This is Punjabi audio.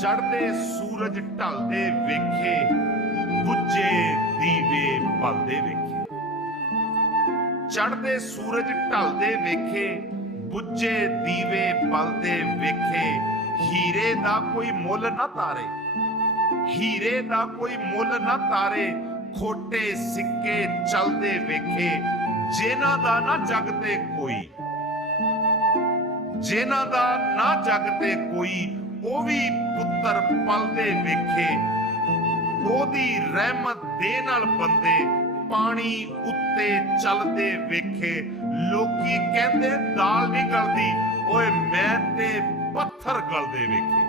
ਚੜ੍ਹਦੇ ਸੂਰਜ ਢਲਦੇ ਵੇਖੇ, ਬੁੱਝੇ ਦੀਵੇ ਬਲਦੇ ਵੇਖੇ। ਚੜ੍ਹਦੇ ਸੂਰਜ ਢਲਦੇ ਵੇਖੇ, ਬੁੱਝੇ ਦੀਵੇ ਬਲਦੇ ਵੇਖੇ। ਹੀਰੇ ਦਾ ਕੋਈ ਮੁੱਲ ਨਾ ਤਾਰੇ, ਹੀਰੇ ਦਾ ਕੋਈ ਮੁੱਲ ਨਾ ਤਾਰੇ। ਖੋਟੇ ਸਿੱਕੇ ਚਲਦੇ ਵੇਖੇ, ਜਿਨ੍ਹਾਂ ਦਾ ਨਾ ਜਗ ਤੇ ਕੋਈ, ਜਿਨ੍ਹਾਂ ਦਾ ਨਾ ਜਗ ਤੇ ਕੋਈ, ਉਹ ਵੀ ਪੁੱਤਰ ਪਲਦੇ ਵੇਖੇ। ਉਹਦੀ ਰਹਿਮਤ ਦੇ ਨਾਲ ਬੰਦੇ ਪਾਣੀ ਉੱਤੇ ਚੱਲਦੇ ਵੇਖੇ। ਲੋਕੀ ਕਹਿੰਦੇ ਦਾਲ ਨਹੀਂ ਗਲਦੀ, ਓਏ ਮੈਂ ਤੇ ਪੱਥਰ ਗਲਦੇ ਵੇਖੇ।